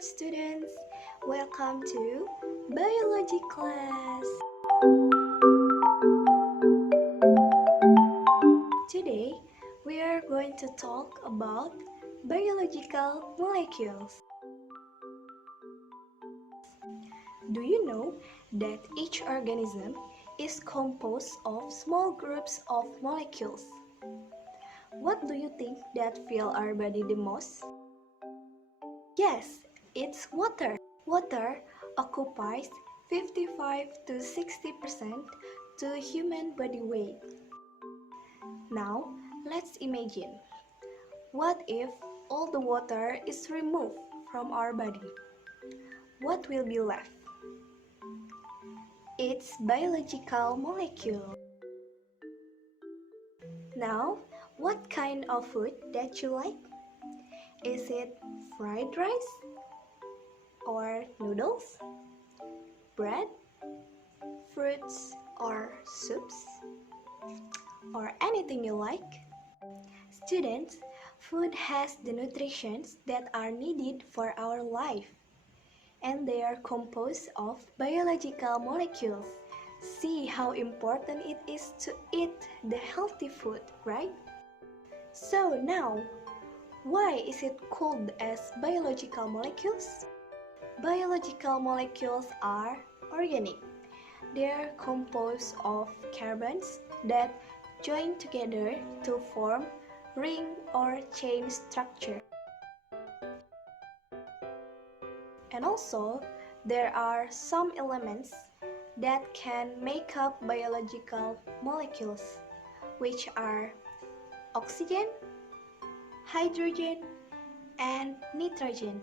Concord students, welcome to Biology class. Today, we are going to talk about biological molecules. Do you know that each organism is composed of small groups of molecules? What do you think that fill our body the most? Yes, it's water. Water occupies 55 to 60% to human body weight. Now, let's imagine. What if all the water is removed from our body? What will be left? It's biological molecule. Now, what kind of food that you like? Is it fried rice? Or noodles? Bread? Fruits or soups? Or anything you like? Students, food has the nutrients that are needed for our life, and they are composed of biological molecules. See how important it is to eat the healthy food, right? So now, why is it called as biological molecules? Biological molecules are organic. They are composed of carbons that join together to form ring or chain structure. And also, there are some elements that can make up biological molecules, which are oxygen, hydrogen, and nitrogen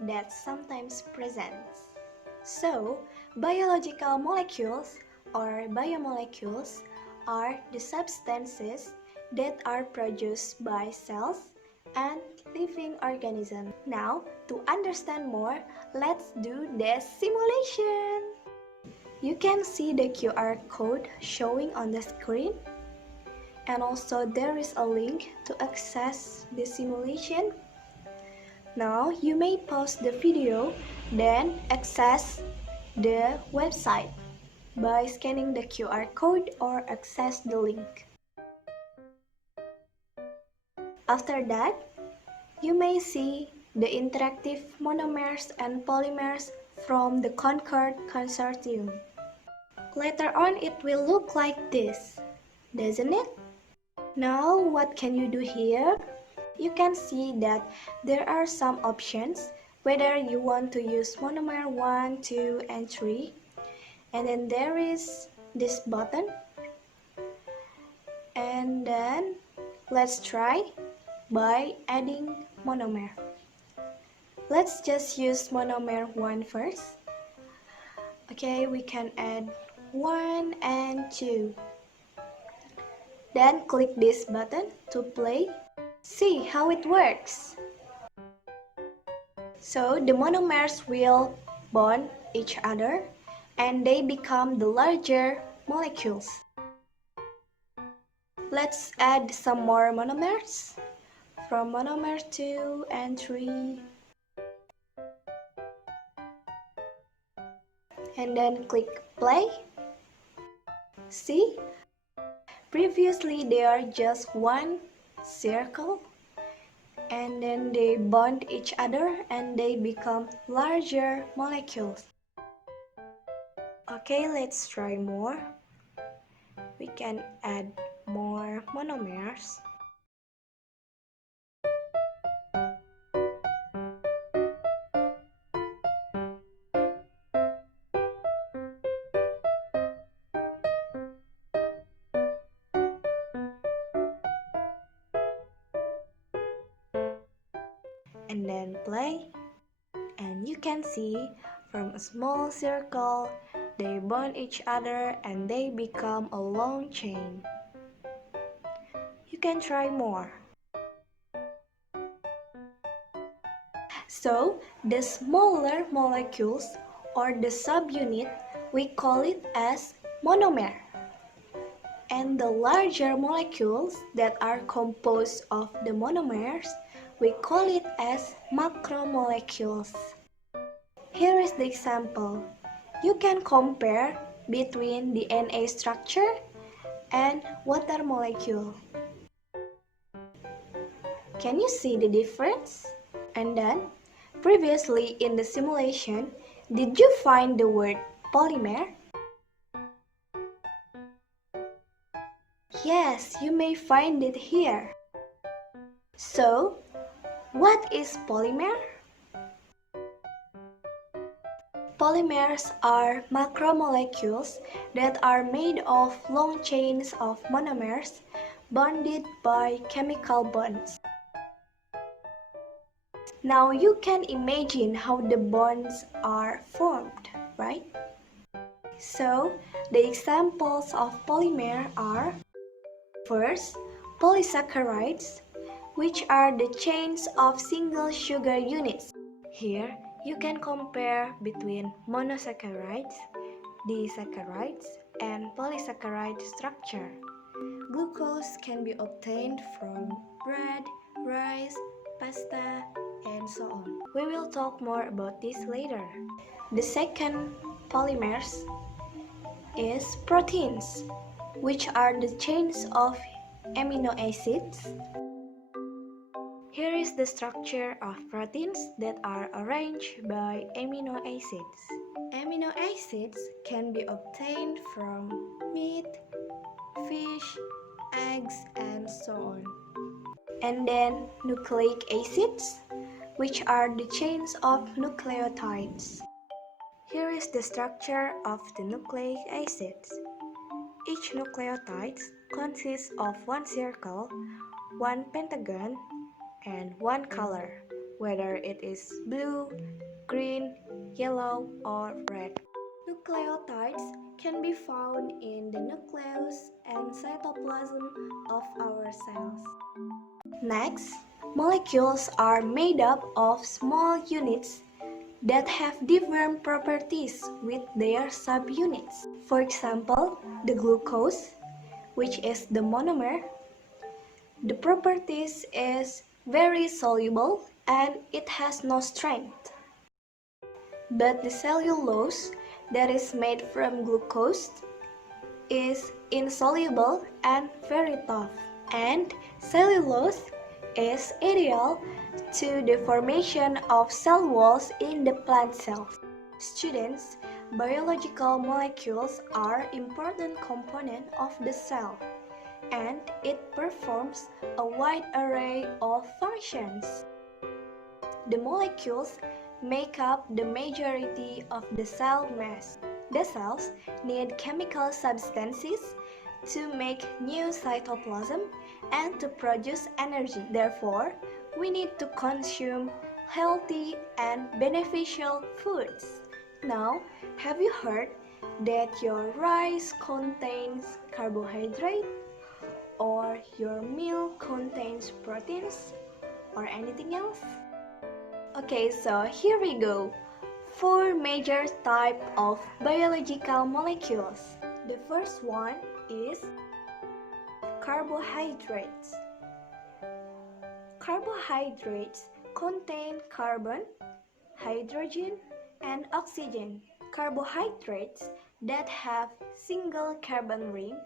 that sometimes presents. So, biological molecules or biomolecules are the substances that are produced by cells and living organisms. Now, to understand more, let's do the simulation. You can see the QR code showing on the screen, and also there is a link to access the simulation. Now, you may pause the video, then access the website by scanning the QR code or access the link. After that, you may see the interactive monomers and polymers from the Concord Consortium. Later on, it will look like this, doesn't it? Now, what can you do here? You can see that there are some options, whether you want to use monomer 1, 2, and 3. And then there is this button. And then let's try by adding monomer. Let's just use monomer 1 first. Okay, we can add 1 and 2. Then click this button to play. See how it works. So the monomers will bond each other and they become the larger molecules. Let's add some more monomers from monomer 2 and 3. And then click play. See? Previously they are just one circle, and then they bond each other and they become larger molecules. Okay, let's try more. We can add more monomers. And then play, and you can see from a small circle they bond each other and they become a long chain. You can try more. So the smaller molecules or the subunit, we call it as monomer. And the larger molecules that are composed of the monomers, we call it as macromolecules. Here is the example. You can compare between the Na structure and water molecule. Can you see the difference? And then, previously in the simulation, did you find the word polymer? Yes, you may find it here. So, what is polymer? Polymers are macromolecules that are made of long chains of monomers bonded by chemical bonds. Now you can imagine how the bonds are formed, right? So, the examples of polymer are: first, polysaccharides, which are the chains of single sugar units. Here, you can compare between monosaccharides, disaccharides, and polysaccharide structure. Glucose can be obtained from bread, rice, pasta, and so on. We will talk more about this later. The second polymers is proteins, which are the chains of amino acids. Here is the structure of proteins that are arranged by amino acids. Amino acids can be obtained from meat, fish, eggs, and so on. And then nucleic acids, which are the chains of nucleotides. Here is the structure of the nucleic acids. Each nucleotide consists of one circle, one pentagon, and one color, whether it is blue, green, yellow, or red. Nucleotides can be found in the nucleus and cytoplasm of our cells. Next, molecules are made up of small units that have different properties with their subunits. For example, the glucose, which is the monomer, the properties is very soluble and it has no strength. But the cellulose that is made from glucose is insoluble and very tough. And cellulose is ideal to the formation of cell walls in the plant cells. Students, biological molecules are important component of the cell, and it performs a wide array of functions. The molecules make up the majority of the cell mass. The cells need chemical substances to make new cytoplasm and to produce energy. Therefore, we need to consume healthy and beneficial foods. Now, have you heard that your rice contains carbohydrate, or your milk contains proteins, or anything else? Okay, so here we go. 4 major types of biological molecules. The first one is carbohydrates. Carbohydrates contain carbon, hydrogen, and oxygen. Carbohydrates that have single carbon ring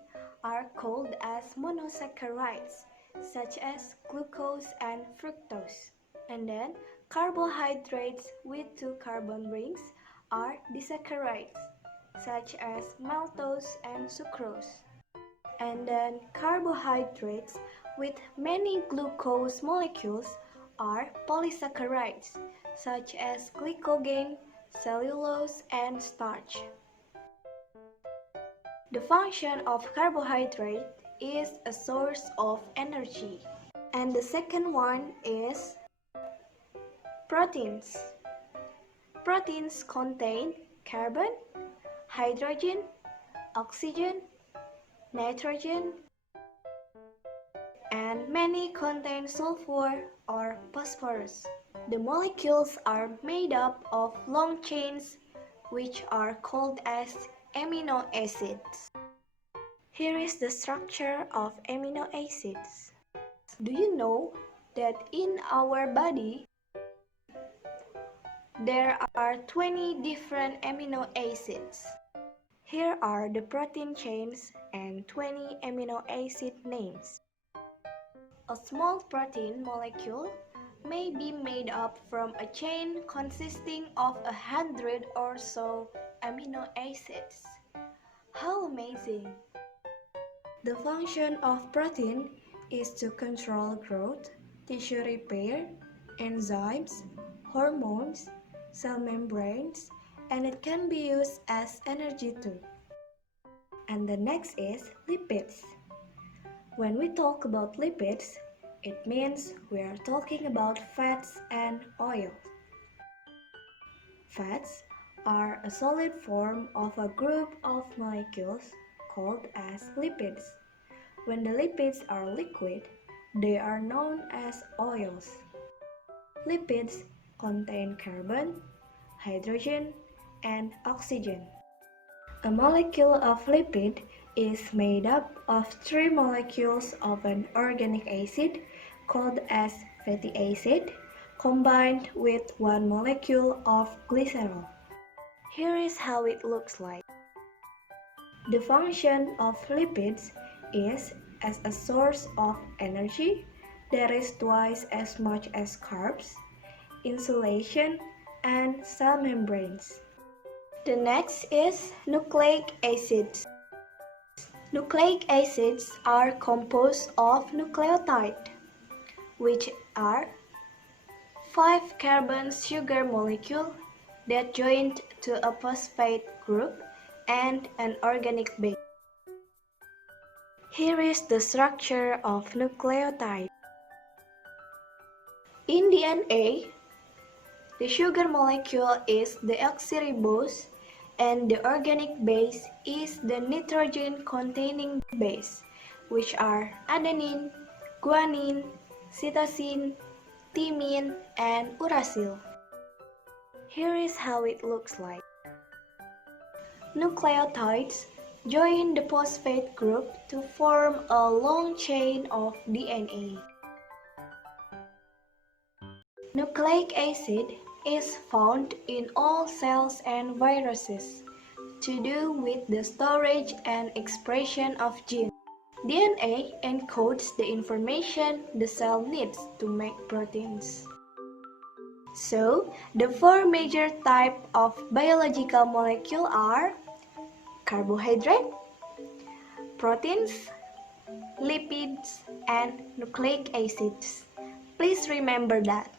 are called as monosaccharides, such as glucose and fructose. And then carbohydrates with 2 carbon rings are disaccharides, such as maltose and sucrose. And then carbohydrates with many glucose molecules are polysaccharides, such as glycogen, cellulose, and starch. The function of carbohydrate is a source of energy. And the second one is proteins. Proteins contain carbon, hydrogen, oxygen, nitrogen, and many contain sulfur or phosphorus. The molecules are made up of long chains which are called as amino acids. Here is the structure of amino acids. Do you know that in our body, there are 20 different amino acids. Here are the protein chains and 20 amino acid names. A small protein molecule may be made up from a chain consisting of 100 or so amino acids. How amazing! The function of protein is to control growth, tissue repair, enzymes, hormones, cell membranes, and it can be used as energy too. And the next is lipids. When we talk about lipids, it means we are talking about fats and oils. Fats are a solid form of a group of molecules called as lipids. When the lipids are liquid, they are known as oils. Lipids contain carbon, hydrogen, and oxygen. A molecule of lipid is made up of 3 molecules of an organic acid called as fatty acid combined with 1 molecule of glycerol. Here is how it looks like. The function of lipids is as a source of energy that is twice as much as carbs, insulation, and cell membranes. The next is nucleic acids. Nucleic acids are composed of nucleotides, which are 5 carbon sugar molecules that join to a phosphate group and an organic base. Here is the structure of nucleotide. In DNA, the sugar molecule is deoxyribose and the organic base is the nitrogen-containing base, which are adenine, guanine, cytosine, thymine, and uracil. Here is how it looks like. Nucleotides join the phosphate group to form a long chain of DNA. Nucleic acid is found in all cells and viruses to do with the storage and expression of genes. DNA encodes the information the cell needs to make proteins. So, the 4 major types of biological molecules are carbohydrate, proteins, lipids, and nucleic acids. Please remember that.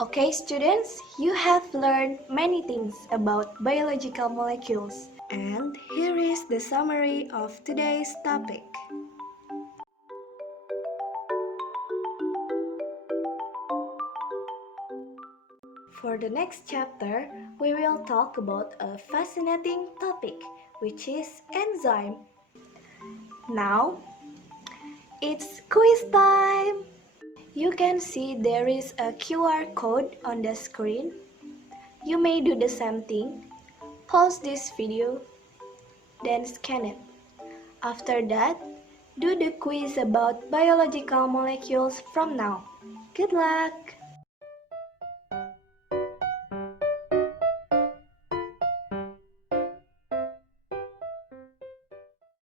Okay students, you have learned many things about biological molecules. And here is the summary of today's topic. For the next chapter, we will talk about a fascinating topic, which is enzyme. Now, it's quiz time! You can see there is a QR code on the screen. You may do the same thing. Pause this video, then scan it. After that, do the quiz about biological molecules from now. Good luck!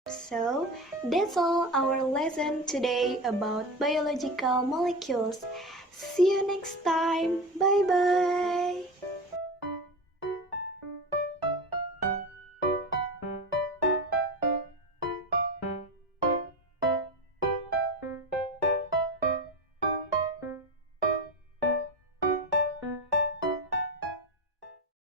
So, that's all our lesson today about biological molecules. See you next time. Bye bye.